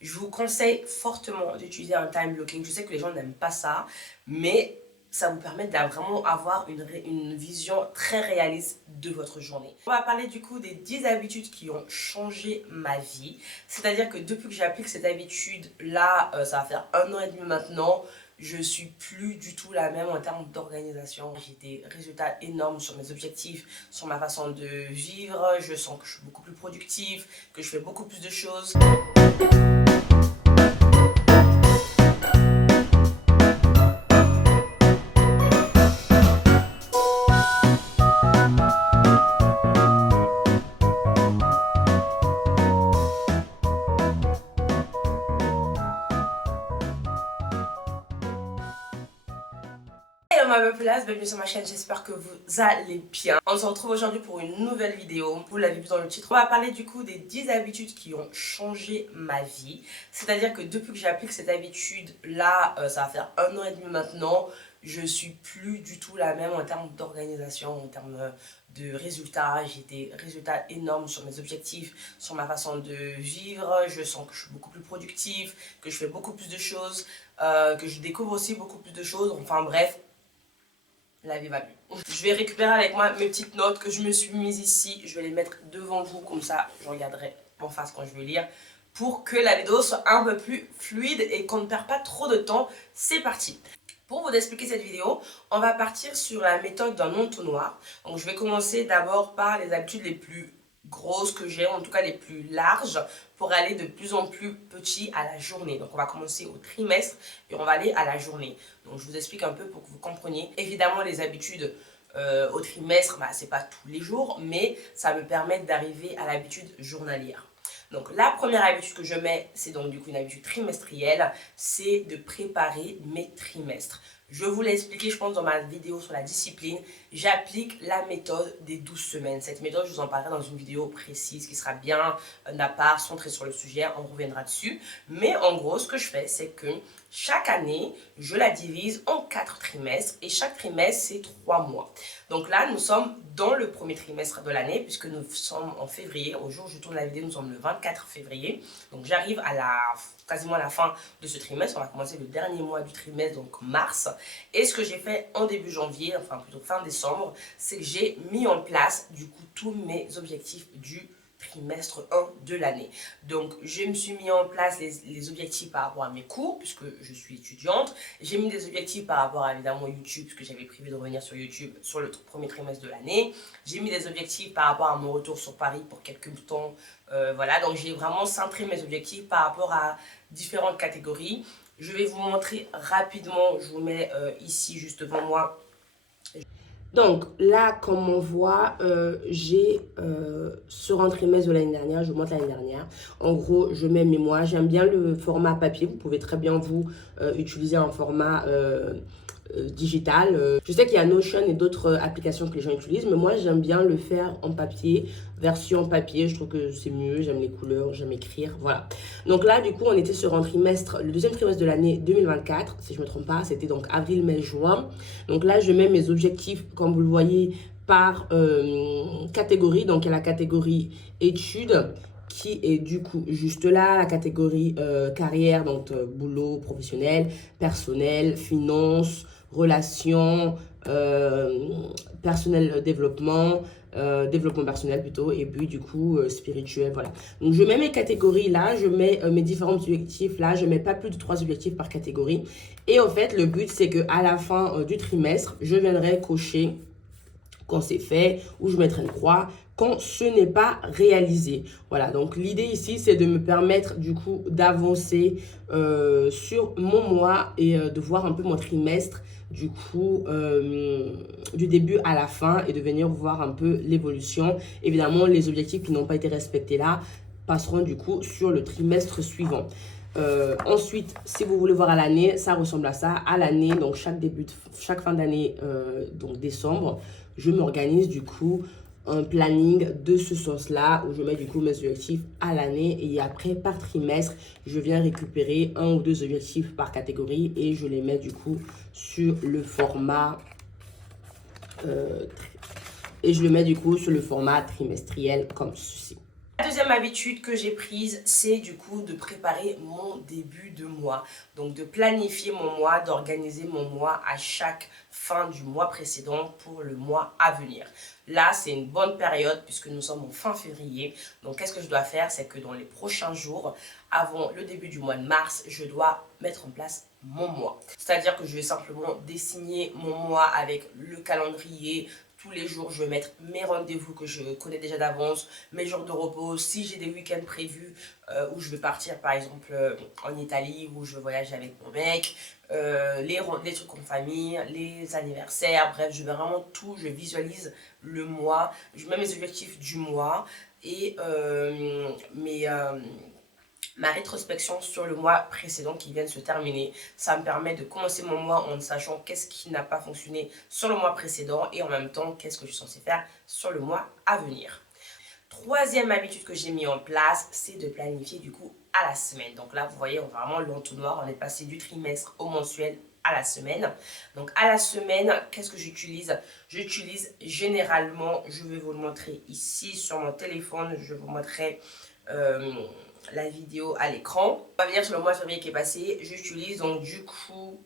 Je vous conseille fortement d'utiliser un time blocking. Je sais que les gens n'aiment pas ça, mais ça vous permet de vraiment avoir une vision très réaliste de votre journée. On va parler du coup des 10 habitudes qui ont changé ma vie. C'est-à-dire que depuis que j'applique cette habitude-là, ça va faire 1 an et demi maintenant, je suis plus du tout la même en termes d'organisation. J'ai des résultats énormes sur mes objectifs, sur ma façon de vivre. Je sens que je suis beaucoup plus productive, que je fais beaucoup plus de choses. Hello ma place, bienvenue sur ma chaîne, j'espère que vous allez bien. On se retrouve aujourd'hui pour une nouvelle vidéo, vous l'avez vu dans le titre. On va parler du coup des 10 habitudes qui ont changé ma vie. C'est-à-dire que depuis que j'applique cette habitude-là, ça va faire 1 an et demi maintenant, je suis plus du tout la même en termes d'organisation, en termes de résultats. J'ai des résultats énormes sur mes objectifs, sur ma façon de vivre. Je sens que je suis beaucoup plus productive, que je fais beaucoup plus de choses, que je découvre aussi beaucoup plus de choses. Enfin bref, la vie va mieux. Je vais récupérer avec moi mes petites notes que je me suis mises ici. Je vais les mettre devant vous, comme ça je regarderai en face quand je vais lire, pour que la vidéo soit un peu plus fluide et qu'on ne perd pas trop de temps. C'est parti. Pour vous expliquer cette vidéo, on va partir sur la méthode d'un entonnoir. Donc je vais commencer d'abord par les habitudes les plus grosses que j'ai, en tout cas les plus larges, pour aller de plus en plus petit à la journée. Donc on va commencer au trimestre et on va aller à la journée. Donc je vous explique un peu pour que vous compreniez. Évidemment les habitudes au trimestre, c'est pas tous les jours, mais ça me permet d'arriver à l'habitude journalière. Donc la première habitude que je mets, c'est donc du coup une habitude trimestrielle, c'est de préparer mes trimestres. Je vous l'ai expliqué, je pense, dans ma vidéo sur la discipline. J'applique la méthode des 12 semaines. Cette méthode, je vous en parlerai dans une vidéo précise qui sera bien à part, centrée sur le sujet. On reviendra dessus. Mais en gros, ce que je fais, c'est que chaque année, je la divise en 4 trimestres. Et chaque trimestre, c'est 3 mois. Donc là, nous sommes dans le premier trimestre de l'année, puisque nous sommes en février. Au jour où je tourne la vidéo, nous sommes le 24 février. Donc j'arrive à quasiment à la fin de ce trimestre. On va commencer le dernier mois du trimestre, donc mars. Et ce que j'ai fait en début janvier, enfin plutôt fin décembre, c'est que j'ai mis en place du coup tous mes objectifs du trimestre 1 de l'année. Donc je me suis mis en place les objectifs par rapport à mes cours, puisque je suis étudiante. J'ai mis des objectifs par rapport à évidemment YouTube, puisque j'avais prévu de revenir sur YouTube sur le premier trimestre de l'année. J'ai mis des objectifs par rapport à mon retour sur Paris pour quelques temps. Voilà, donc j'ai vraiment centré mes objectifs par rapport à différentes catégories. Je vais vous montrer rapidement, je vous mets ici juste devant moi. Donc là, comme on voit, j'ai sur un trimestre de l'année dernière, je vous montre l'année dernière. En gros, je mets mes mois. J'aime bien le format papier. Vous pouvez très bien vous utiliser un format digital. Je sais qu'il y a Notion et d'autres applications que les gens utilisent, mais moi j'aime bien le faire en papier, version papier. Je trouve que c'est mieux, j'aime les couleurs, j'aime écrire, voilà. Donc là, du coup, on était sur un trimestre, le deuxième trimestre de l'année 2024, si je ne me trompe pas, c'était donc avril, mai, juin. Donc là, je mets mes objectifs, comme vous le voyez, par catégorie. Donc il y a la catégorie études, qui est du coup juste là, la catégorie carrière, donc boulot professionnel, personnel, finance, relations, personnel développement, développement personnel plutôt, et puis du coup spirituel, voilà. Donc je mets mes catégories là, je mets mes différents objectifs là, je mets pas plus de 3 objectifs par catégorie. Et en fait, le but c'est que à la fin du trimestre, je viendrai cocher quand c'est fait, ou je mettrai une croix quand ce n'est pas réalisé. Voilà, donc l'idée ici, c'est de me permettre du coup d'avancer sur mon mois et de voir un peu mon trimestre du coup du début à la fin et de venir voir un peu l'évolution. Évidemment, les objectifs qui n'ont pas été respectés là passeront du coup sur le trimestre suivant. Ensuite, si vous voulez voir à l'année, ça ressemble à ça. À l'année, donc chaque fin d'année, donc décembre, je m'organise du coup un planning de ce sens-là où je mets du coup mes objectifs à l'année et après par trimestre, je viens récupérer 1 ou 2 objectifs par catégorie et je les mets du coup sur le format trimestriel comme ceci. La deuxième habitude que j'ai prise, c'est du coup de préparer mon début de mois. Donc de planifier mon mois, d'organiser mon mois à chaque fin du mois précédent pour le mois à venir. Là, c'est une bonne période puisque nous sommes en fin février. Donc qu'est-ce que je dois faire? C'est que dans les prochains jours, avant le début du mois de mars, je dois mettre en place mon mois. C'est-à-dire que je vais simplement dessiner mon mois avec le calendrier. Tous les jours, je vais mettre mes rendez-vous que je connais déjà d'avance, mes jours de repos, si j'ai des week-ends prévus où je vais partir par exemple en Italie, où je vais voyager avec mon mec, les trucs en famille, les anniversaires, bref, je vais vraiment tout, je visualise le mois, je mets mes objectifs du mois et ma rétrospection sur le mois précédent qui vient de se terminer. Ça me permet de commencer mon mois en sachant qu'est-ce qui n'a pas fonctionné sur le mois précédent et en même temps qu'est-ce que je suis censée faire sur le mois à venir. Troisième habitude que j'ai mis en place, c'est de planifier du coup à la semaine. Donc là, vous voyez, on va vraiment l'entonnoir, on est passé du trimestre au mensuel à la semaine. Donc à la semaine, qu'est-ce que j'utilise? J'utilise généralement, je vais vous le montrer ici sur mon téléphone, je vous montrerai la vidéo à l'écran. On va venir sur le mois de février qui est passé. J'utilise donc du coup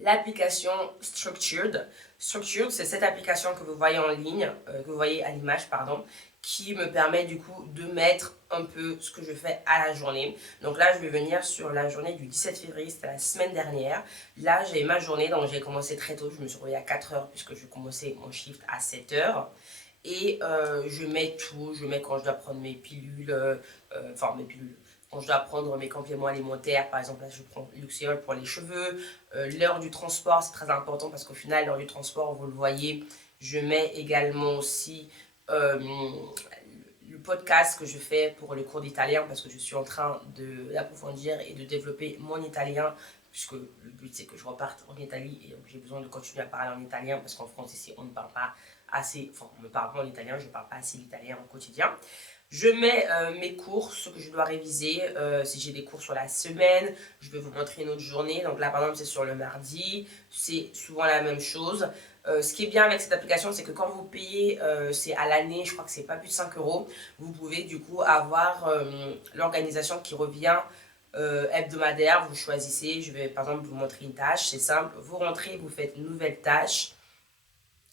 l'application Structured. Structured, c'est cette application que vous voyez en ligne, que vous voyez à l'image, pardon, qui me permet du coup de mettre un peu ce que je fais à la journée. Donc là, je vais venir sur la journée du 17 février, c'était la semaine dernière. Là, j'ai ma journée, donc j'ai commencé très tôt, je me suis réveillée à 4 heures puisque je commençais mon shift à 7 heures. Et je mets tout, je mets quand je dois prendre mes pilules, quand je dois prendre mes compléments alimentaires, par exemple là je prends Luxéol pour les cheveux, l'heure du transport c'est très important parce qu'au final l'heure du transport vous le voyez, je mets également aussi le podcast que je fais pour le cours d'italien parce que je suis en train d'approfondir et de développer mon italien puisque le but c'est que je reparte en Italie et donc j'ai besoin de continuer à parler en italien parce qu'en France ici on ne parle pas assez, enfin on ne parle pas en italien, je ne parle pas assez l'italien au quotidien. Je mets mes cours, ce que je dois réviser, si j'ai des cours sur la semaine, je vais vous montrer une autre journée, donc là par exemple c'est sur le mardi, c'est souvent la même chose. Ce qui est bien avec cette application, c'est que quand vous payez, c'est à l'année, je crois que c'est pas plus de 5 euros, vous pouvez du coup avoir l'organisation qui revient hebdomadaire, vous choisissez, je vais par exemple vous montrer une tâche, c'est simple, vous rentrez, vous faites une nouvelle tâche,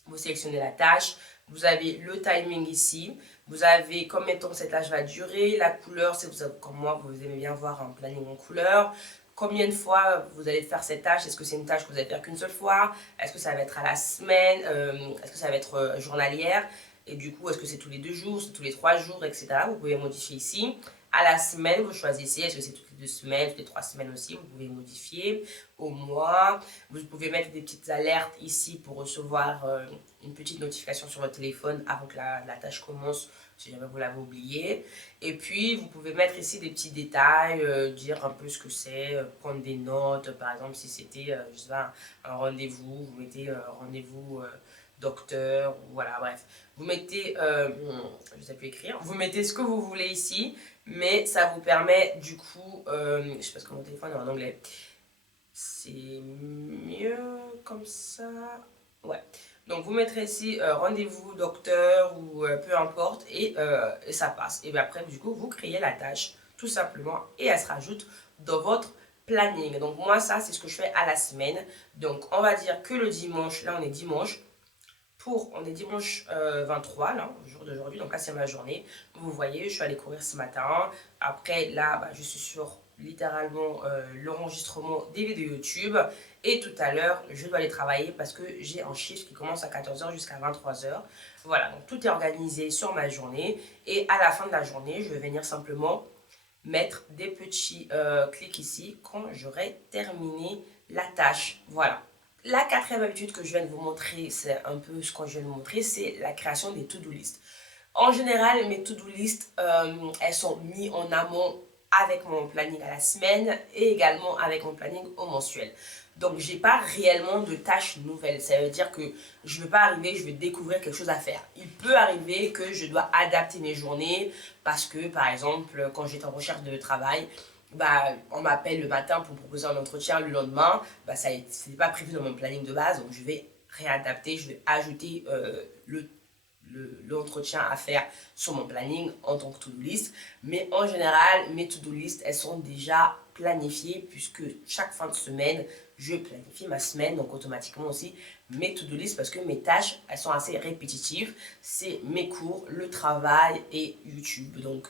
vous sélectionnez la tâche, vous avez le timing ici, vous avez combien de temps cette tâche va durer, la couleur, c'est comme moi, vous aimez bien voir un planning en couleur, combien de fois vous allez faire cette tâche, est-ce que c'est une tâche que vous allez faire qu'une seule fois, est-ce que ça va être à la semaine, est-ce que ça va être journalière, et du coup, est-ce que c'est tous les 2 jours, c'est tous les 3 jours, etc. Vous pouvez modifier ici. À la semaine, vous choisissez, est-ce que c'est toutes les 2 semaines, toutes les 3 semaines aussi, vous pouvez modifier. Au mois, vous pouvez mettre des petites alertes ici pour recevoir une petite notification sur votre téléphone avant que la tâche commence, si jamais vous l'avez oublié. Et puis, vous pouvez mettre ici des petits détails, dire un peu ce que c'est, prendre des notes, par exemple, si c'était, je sais pas, un rendez-vous, vous mettez rendez-vous docteur, voilà, bref. Vous mettez, je ne sais plus écrire, vous mettez ce que vous voulez ici, mais ça vous permet du coup, je sais pas ce que mon téléphone est en anglais, c'est mieux comme ça, ouais. Donc vous mettrez ici rendez-vous docteur ou peu importe et ça passe. Et bien après du coup vous créez la tâche tout simplement et elle se rajoute dans votre planning. Donc moi ça c'est ce que je fais à la semaine. Donc on va dire que le dimanche, là on est dimanche, on est dimanche 23, là, le jour d'aujourd'hui, donc là c'est ma journée. Vous voyez, je suis allée courir ce matin. Après, là, je suis sur littéralement l'enregistrement des vidéos YouTube. Et tout à l'heure, je dois aller travailler parce que j'ai un shift qui commence à 14 h jusqu'à 23 h. Voilà, donc tout est organisé sur ma journée. Et à la fin de la journée, je vais venir simplement mettre des petits clics ici quand j'aurai terminé la tâche. Voilà. La quatrième habitude que je viens de vous montrer, c'est un peu ce que je viens de vous montrer, c'est la création des to-do list. En général, mes to-do list, elles sont mises en amont avec mon planning à la semaine et également avec mon planning au mensuel. Donc, j'ai pas réellement de tâches nouvelles. Ça veut dire que je ne veux pas arriver, je vais découvrir quelque chose à faire. Il peut arriver que je dois adapter mes journées parce que, par exemple, quand j'étais en recherche de travail, on m'appelle le matin pour me proposer un entretien le lendemain, ça n'était pas prévu dans mon planning de base, donc je vais réadapter, je vais ajouter l'entretien à faire sur mon planning en tant que to-do list. Mais en général, mes to-do list, elles sont déjà planifiées puisque chaque fin de semaine, je planifie ma semaine. Donc automatiquement aussi, mes to-do list parce que mes tâches, elles sont assez répétitives. C'est mes cours, le travail et YouTube. Donc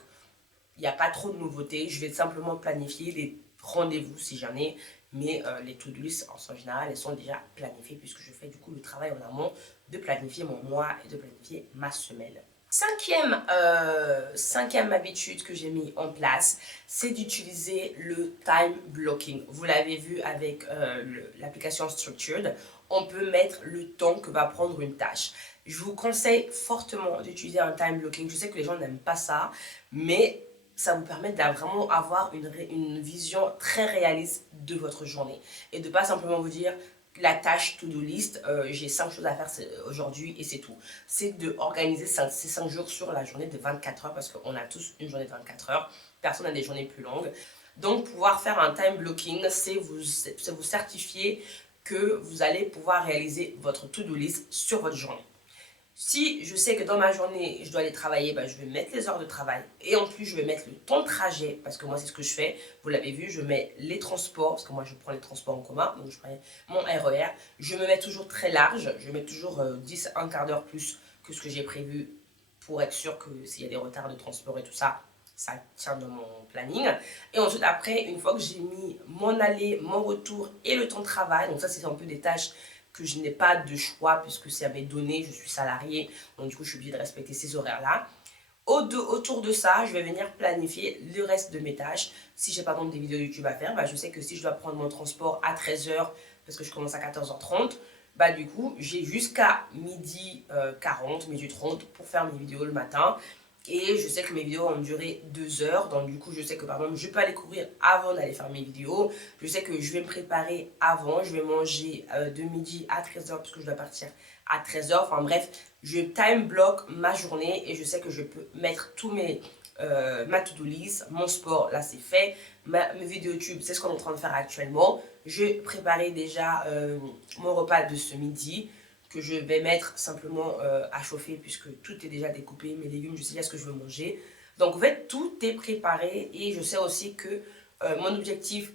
il n'y a pas trop de nouveautés. Je vais simplement planifier les rendez-vous si j'en ai. Mais les to-do list en général, elles sont déjà planifiées puisque je fais du coup le travail en amont de planifier mon mois et de planifier ma semaine. Cinquième habitude que j'ai mis en place, c'est d'utiliser le time blocking. Vous l'avez vu avec l'application Structured, on peut mettre le temps que va prendre une tâche. Je vous conseille fortement d'utiliser un time blocking. Je sais que les gens n'aiment pas ça, mais ça vous permet de vraiment avoir une vision très réaliste de votre journée. Et de pas simplement vous dire la tâche to-do list, j'ai 5 choses à faire aujourd'hui et c'est tout. C'est d'organiser ces 5 jours sur la journée de 24 heures parce qu'on a tous une journée de 24 heures. Personne n'a des journées plus longues. Donc pouvoir faire un time blocking, c'est vous certifier que vous allez pouvoir réaliser votre to-do list sur votre journée. Si je sais que dans ma journée, je dois aller travailler, bah, je vais mettre les heures de travail. Et en plus, je vais mettre le temps de trajet, parce que moi, c'est ce que je fais. Vous l'avez vu, je mets les transports, parce que moi, je prends les transports en commun. Donc, je prends mon RER. Je me mets toujours très large. Je mets toujours 10, un quart d'heure plus que ce que j'ai prévu pour être sûr que s'il y a des retards de transport et tout ça, ça tient dans mon planning. Et ensuite, après, une fois que j'ai mis mon aller, mon retour et le temps de travail, donc ça, c'est un peu des tâches que je n'ai pas de choix puisque c'est à mes données, je suis salariée, donc du coup je suis obligée de respecter ces horaires-là. Autour de ça, je vais venir planifier le reste de mes tâches. Si j'ai par exemple des vidéos YouTube à faire, bah, je sais que si je dois prendre mon transport à 13h parce que je commence à 14h30, bah, du coup j'ai jusqu'à midi 40, midi 30 pour faire mes vidéos le matin. Et je sais que mes vidéos ont duré 2 heures. Donc du coup, je sais que par exemple, je peux aller courir avant d'aller faire mes vidéos. Je sais que je vais me préparer avant. Je vais manger de midi à 13h parce que je dois partir à 13h. Enfin bref, je time block ma journée et je sais que je peux mettre tous ma to-do list, mon sport, là c'est fait. Mes vidéos YouTube, c'est ce qu'on est en train de faire actuellement. J'ai préparé déjà mon repas de ce midi, que je vais mettre simplement à chauffer puisque tout est déjà découpé, mes légumes, je sais déjà ce que je veux manger. Donc en fait, tout est préparé et je sais aussi que mon objectif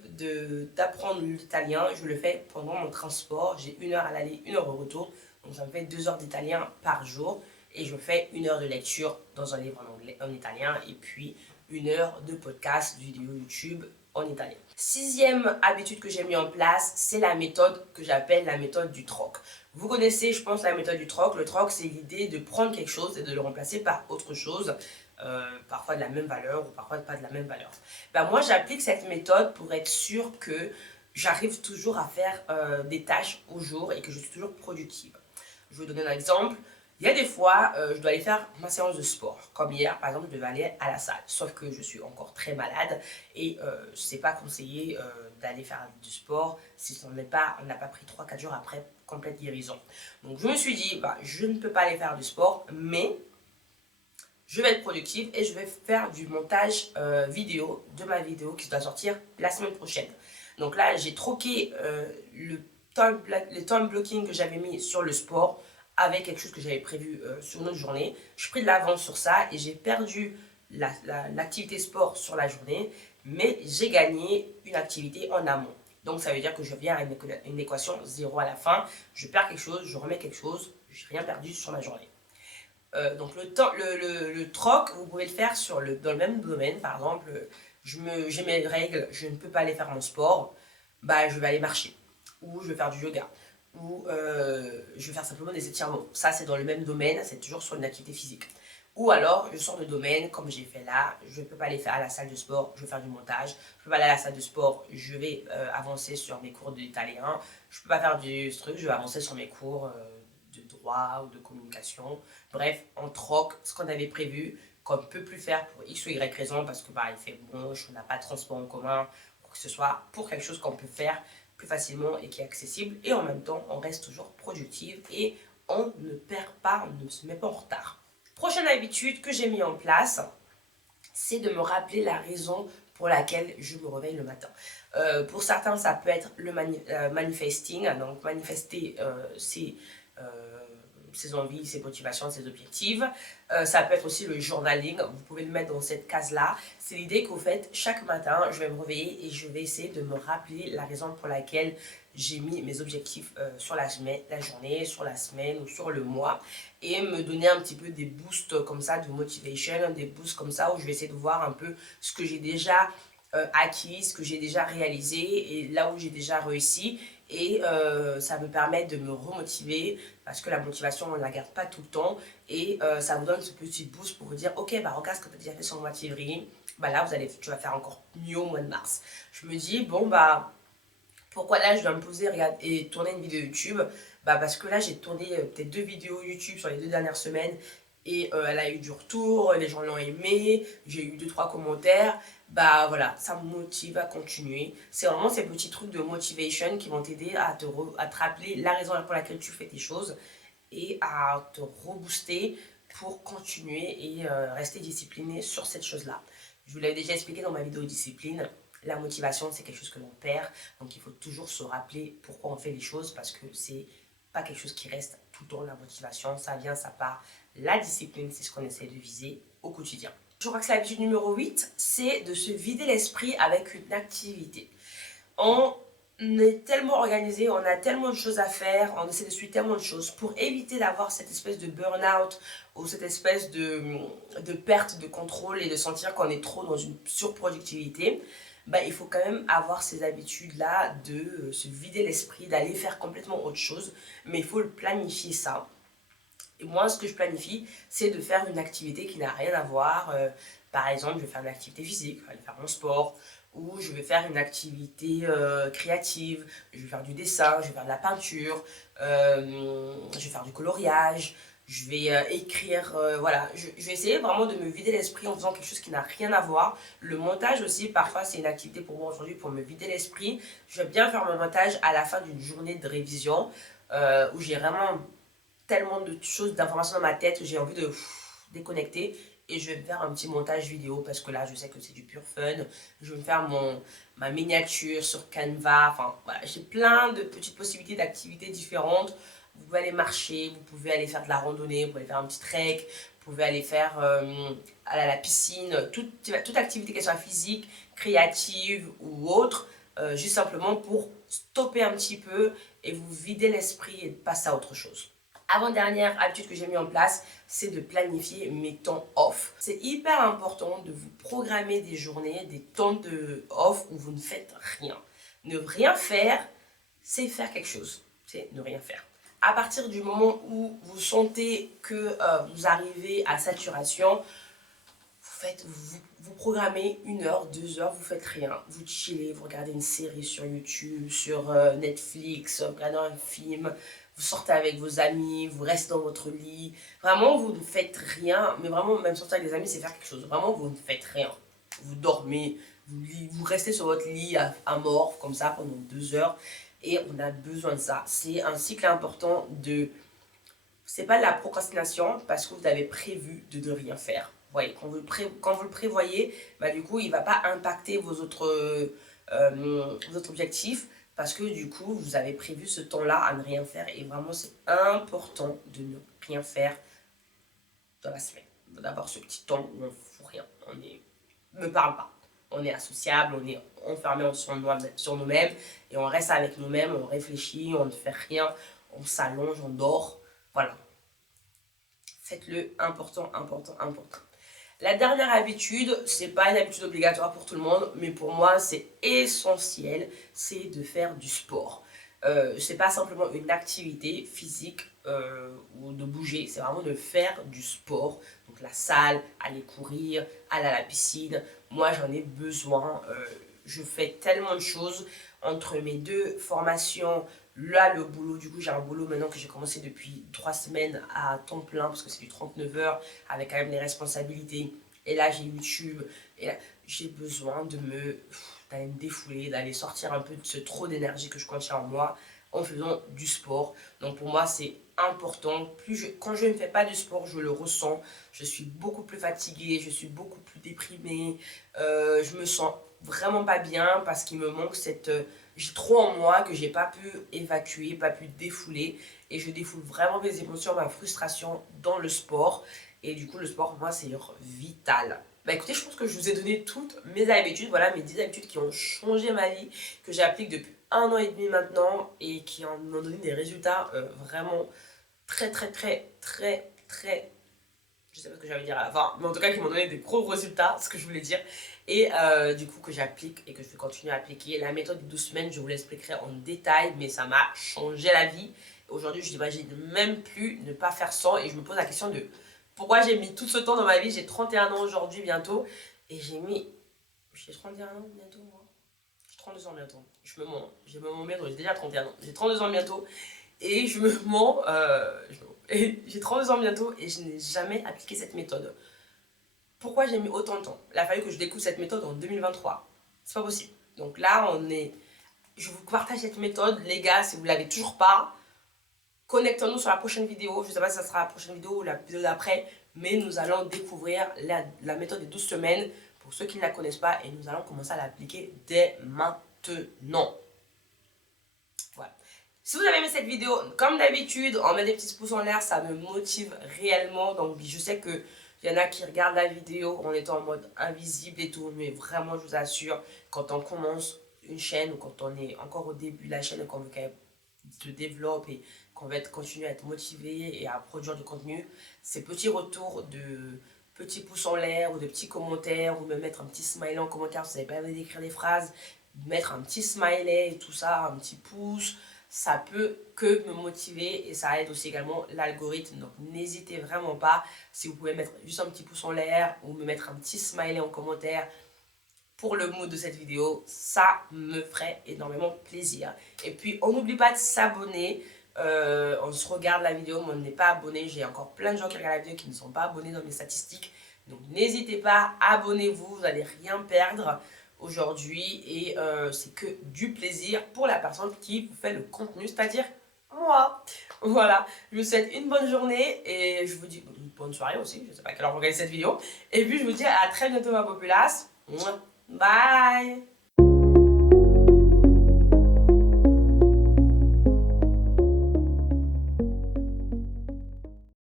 d'apprendre l'italien, je le fais pendant mon transport. J'ai 1 heure à l'aller, 1 heure au retour. Donc ça me fait 2 heures d'italien par jour et je fais 1 heure de lecture dans un livre en italien et puis 1 heure de podcast, vidéo YouTube en italien. Sixième habitude que j'ai mis en place, c'est la méthode que j'appelle la méthode du troc. Vous connaissez, je pense, la méthode du troc. Le troc, c'est l'idée de prendre quelque chose et de le remplacer par autre chose, parfois de la même valeur ou parfois pas de la même valeur. Ben, moi, j'applique cette méthode pour être sûre que j'arrive toujours à faire des tâches au jour et que je suis toujours productive. Je vais vous donner un exemple. Il y a des fois, je dois aller faire ma séance de sport. Comme hier, par exemple, je devais aller à la salle. Sauf que je suis encore très malade et ce n'est pas conseillé d'aller faire du sport si on n'a pas pris 3-4 jours après complète guérison. Donc je me suis dit, bah, je ne peux pas aller faire du sport, mais je vais être productive et je vais faire du montage vidéo de ma vidéo qui doit sortir la semaine prochaine. Donc là, j'ai troqué le time blocking que j'avais mis sur le sport avec quelque chose que j'avais prévu sur une autre journée. Je pris de l'avance sur ça et j'ai perdu l'activité sport sur la journée, mais j'ai gagné une activité en amont. Donc ça veut dire que je viens à une équation 0 à la fin. Je perds quelque chose, je remets quelque chose, je n'ai rien perdu sur ma journée. Donc le troc, vous pouvez le faire dans le même domaine. Par exemple, j'ai mes règles, je ne peux pas aller faire mon sport, bah, je vais aller marcher. Ou je vais faire du yoga. Ou je vais faire simplement des étirements. Ça, c'est dans le même domaine, c'est toujours sur une activité physique. Ou alors, je sors de domaine, comme j'ai fait là, je ne peux pas aller faire à la salle de sport, je vais faire du montage. Je ne peux pas aller à la salle de sport, je vais avancer sur mes cours d'italien. Je ne peux pas faire du truc, je vais avancer sur mes cours de droit ou de communication. Bref, on troque ce qu'on avait prévu, qu'on ne peut plus faire pour X ou Y raison, parce que bah, il fait moche, on n'a pas de transport en commun, pour que ce soit pour quelque chose qu'on peut faire plus facilement et qui est accessible. Et en même temps, on reste toujours productive et on ne perd pas, on ne se met pas en retard. Prochaine habitude que j'ai mis en place, c'est de me rappeler la raison pour laquelle je me réveille le matin. Pour certains, ça peut être le manifesting. Donc manifester, c'est ses envies, ses motivations, ses objectifs. Ça peut être aussi le journaling, vous pouvez le mettre dans cette case-là. C'est l'idée qu'au fait, chaque matin, je vais me réveiller et je vais essayer de me rappeler la raison pour laquelle j'ai mis mes objectifs sur la journée, sur la semaine ou sur le mois, et me donner un petit peu des boosts comme ça de motivation, des boosts comme ça où je vais essayer de voir un peu ce que j'ai déjà acquis, ce que j'ai déjà réalisé et là où j'ai déjà réussi. Et ça me permet de me remotiver parce que la motivation on ne la garde pas tout le temps et ça vous donne ce petit boost pour vous dire ok bah regarde ce que tu as déjà fait sur le mois de février, bah là tu vas faire encore mieux au mois de mars. Je me dis bon bah pourquoi là je dois me poser regarde, et tourner une vidéo YouTube, bah parce que là j'ai tourné peut-être 2 vidéos YouTube sur les 2 dernières semaines et elle a eu du retour, les gens l'ont aimé, j'ai eu 2-3 commentaires, bah voilà, ça me motive à continuer. C'est vraiment ces petits trucs de motivation qui vont t'aider à te rappeler la raison pour laquelle tu fais tes choses et à te rebooster pour continuer et rester discipliné sur cette chose-là. Je vous l'avais déjà expliqué dans ma vidéo discipline, la motivation c'est quelque chose que l'on perd, donc il faut toujours se rappeler pourquoi on fait les choses parce que c'est pas quelque chose qui reste tout le temps. La motivation, ça vient, ça part. La discipline, c'est ce qu'on essaie de viser au quotidien. Je crois que c'est l'habitude numéro 8, c'est de se vider l'esprit avec une activité. On est tellement organisé, on a tellement de choses à faire, on essaie de suivre tellement de choses pour éviter d'avoir cette espèce de burn-out ou cette espèce de perte de contrôle et de sentir qu'on est trop dans une surproductivité. Bah, il faut quand même avoir ces habitudes-là de se vider l'esprit, d'aller faire complètement autre chose, mais il faut le planifier ça. Et moi, ce que je planifie, c'est de faire une activité qui n'a rien à voir. Par exemple, je vais faire une activité physique, je vais aller faire mon sport, ou je vais faire une activité créative, je vais faire du dessin, je vais faire de la peinture, je vais faire du coloriage, je vais écrire, voilà. Je vais essayer vraiment de me vider l'esprit en faisant quelque chose qui n'a rien à voir. Le montage aussi, parfois, c'est une activité pour moi aujourd'hui pour me vider l'esprit. Je vais bien faire mon montage à la fin d'une journée de révision où j'ai vraiment tellement de choses, d'informations dans ma tête que j'ai envie de déconnecter et je vais me faire un petit montage vidéo parce que là je sais que c'est du pur fun. Je vais me faire ma miniature sur Canva, enfin voilà, j'ai plein de petites possibilités d'activités différentes. Vous pouvez aller marcher, vous pouvez aller faire de la randonnée, vous pouvez aller faire un petit trek, vous pouvez aller faire aller à la piscine, toute activité qu'elle soit physique, créative ou autre, juste simplement pour stopper un petit peu et vous vider l'esprit et passer à autre chose. Avant-dernière habitude que j'ai mis en place, c'est de planifier mes temps off. C'est hyper important de vous programmer des journées, des temps de off où vous ne faites rien. Ne rien faire, c'est faire quelque chose. C'est ne rien faire. À partir du moment où vous sentez que vous arrivez à saturation, vous programmez 1 heure, 2 heures, vous faites rien. Vous chillez, vous regardez une série sur YouTube, sur Netflix, vous regardez un film, vous sortez avec vos amis, vous restez dans votre lit. Vraiment, vous ne faites rien, mais vraiment, même sortir avec des amis, c'est faire quelque chose. Vraiment, vous ne faites rien. Vous dormez, vous restez sur votre lit à mort, comme ça, pendant 2 heures. Et on a besoin de ça. C'est un cycle important de... C'est pas de la procrastination parce que vous avez prévu de ne rien faire. Vous voyez, quand vous le prévoyez, bah, du coup, il ne va pas impacter vos autres objectifs parce que du coup, vous avez prévu ce temps-là à ne rien faire. Et vraiment, c'est important de ne rien faire dans la semaine. D'avoir ce petit temps où on ne fout rien. Ne parle pas. On est associable, on est enfermé sur nous-mêmes et on reste avec nous-mêmes, on réfléchit, on ne fait rien, on s'allonge, on dort. Voilà. Faites-le, important, important, important. La dernière habitude, c'est pas une habitude obligatoire pour tout le monde, mais pour moi c'est essentiel, c'est de faire du sport. C'est pas simplement une activité physique ou de bouger, c'est vraiment de faire du sport. Donc la salle, aller courir, aller à la piscine. Moi j'en ai besoin. Je fais tellement de choses entre mes 2 formations. Là, le boulot, du coup, j'ai un boulot maintenant que j'ai commencé depuis 3 semaines à temps plein parce que c'est du 39 heures avec quand même les responsabilités. Et là, j'ai YouTube. Et là, j'ai besoin d'aller me défouler, d'aller sortir un peu de ce trop d'énergie que je contiens en moi en faisant du sport. Donc pour moi, c'est important. Quand je ne fais pas de sport, je le ressens. Je suis beaucoup plus fatiguée, je suis beaucoup plus déprimée. Je me sens vraiment pas bien parce qu'il me manque cette... j'ai trop en moi que j'ai pas pu évacuer, pas pu défouler. Et je défoule vraiment mes émotions, ma frustration dans le sport. Et du coup, le sport, pour moi, c'est vital. Bah écoutez, je pense que je vous ai donné toutes mes habitudes, voilà mes 10 habitudes qui ont changé ma vie, que j'applique depuis 1 an et demi maintenant et qui m'ont donné des résultats vraiment très très très très très, je sais pas ce que j'allais dire à la fin, mais en tout cas qui m'ont donné des gros résultats, ce que je voulais dire. Et du coup que j'applique et que je vais continuer à appliquer. La méthode des 12 semaines, je vous l'expliquerai en détail, mais ça m'a changé la vie. Aujourd'hui, je n'imagine même plus ne pas faire sans et je me pose la question de pourquoi j'ai mis tout ce temps dans ma vie. J'ai 31 ans aujourd'hui bientôt et j'ai mis... J'ai 31 ans bientôt moi. J'ai 32 ans bientôt. Je me mens. Je me mens bientôt. J'ai déjà 31 ans. J'ai 32 ans bientôt et je me mens. Et j'ai 32 ans bientôt et je n'ai jamais appliqué cette méthode. Pourquoi j'ai mis autant de temps? Il a fallu que je découvre cette méthode en 2023. C'est pas possible. Donc là, je vous partage cette méthode. Les gars, si vous ne l'avez toujours pas, connectons-nous sur la prochaine vidéo. Je ne sais pas si ça sera la prochaine vidéo ou la vidéo d'après, mais nous allons découvrir la méthode des 12 semaines pour ceux qui ne la connaissent pas et nous allons commencer à l'appliquer dès maintenant. Voilà. Si vous avez aimé cette vidéo, comme d'habitude, on met des petits pouces en l'air, ça me motive réellement. Donc je sais que il y en a qui regardent la vidéo en étant en mode invisible et tout, mais vraiment je vous assure, quand on commence une chaîne ou quand on est encore au début de la chaîne et qu'on veut quand même se développe et qu'on va continuer à être motivé et à produire du contenu, ces petits retours de petits pouces en l'air ou de petits commentaires ou même mettre un petit smiley en commentaire, si vous n'avez pas envie d'écrire des phrases, mettre un petit smiley et tout ça, un petit pouce, ça peut que me motiver et ça aide aussi également l'algorithme. Donc n'hésitez vraiment pas, si vous pouvez mettre juste un petit pouce en l'air ou me mettre un petit smiley en commentaire pour le mood de cette vidéo, ça me ferait énormément plaisir. Et puis on n'oublie pas de s'abonner. On se regarde la vidéo mais on n'est pas abonné. J'ai encore plein de gens qui regardent la vidéo qui ne sont pas abonnés dans mes statistiques. Donc n'hésitez pas, abonnez-vous, vous n'allez rien perdre aujourd'hui et c'est que du plaisir pour la personne qui vous fait le contenu, c'est-à-dire moi. Voilà, je vous souhaite une bonne journée et je vous dis une bonne soirée aussi, je ne sais pas à quelle heure vous regardez cette vidéo. Et puis je vous dis à très bientôt ma populace. Bye.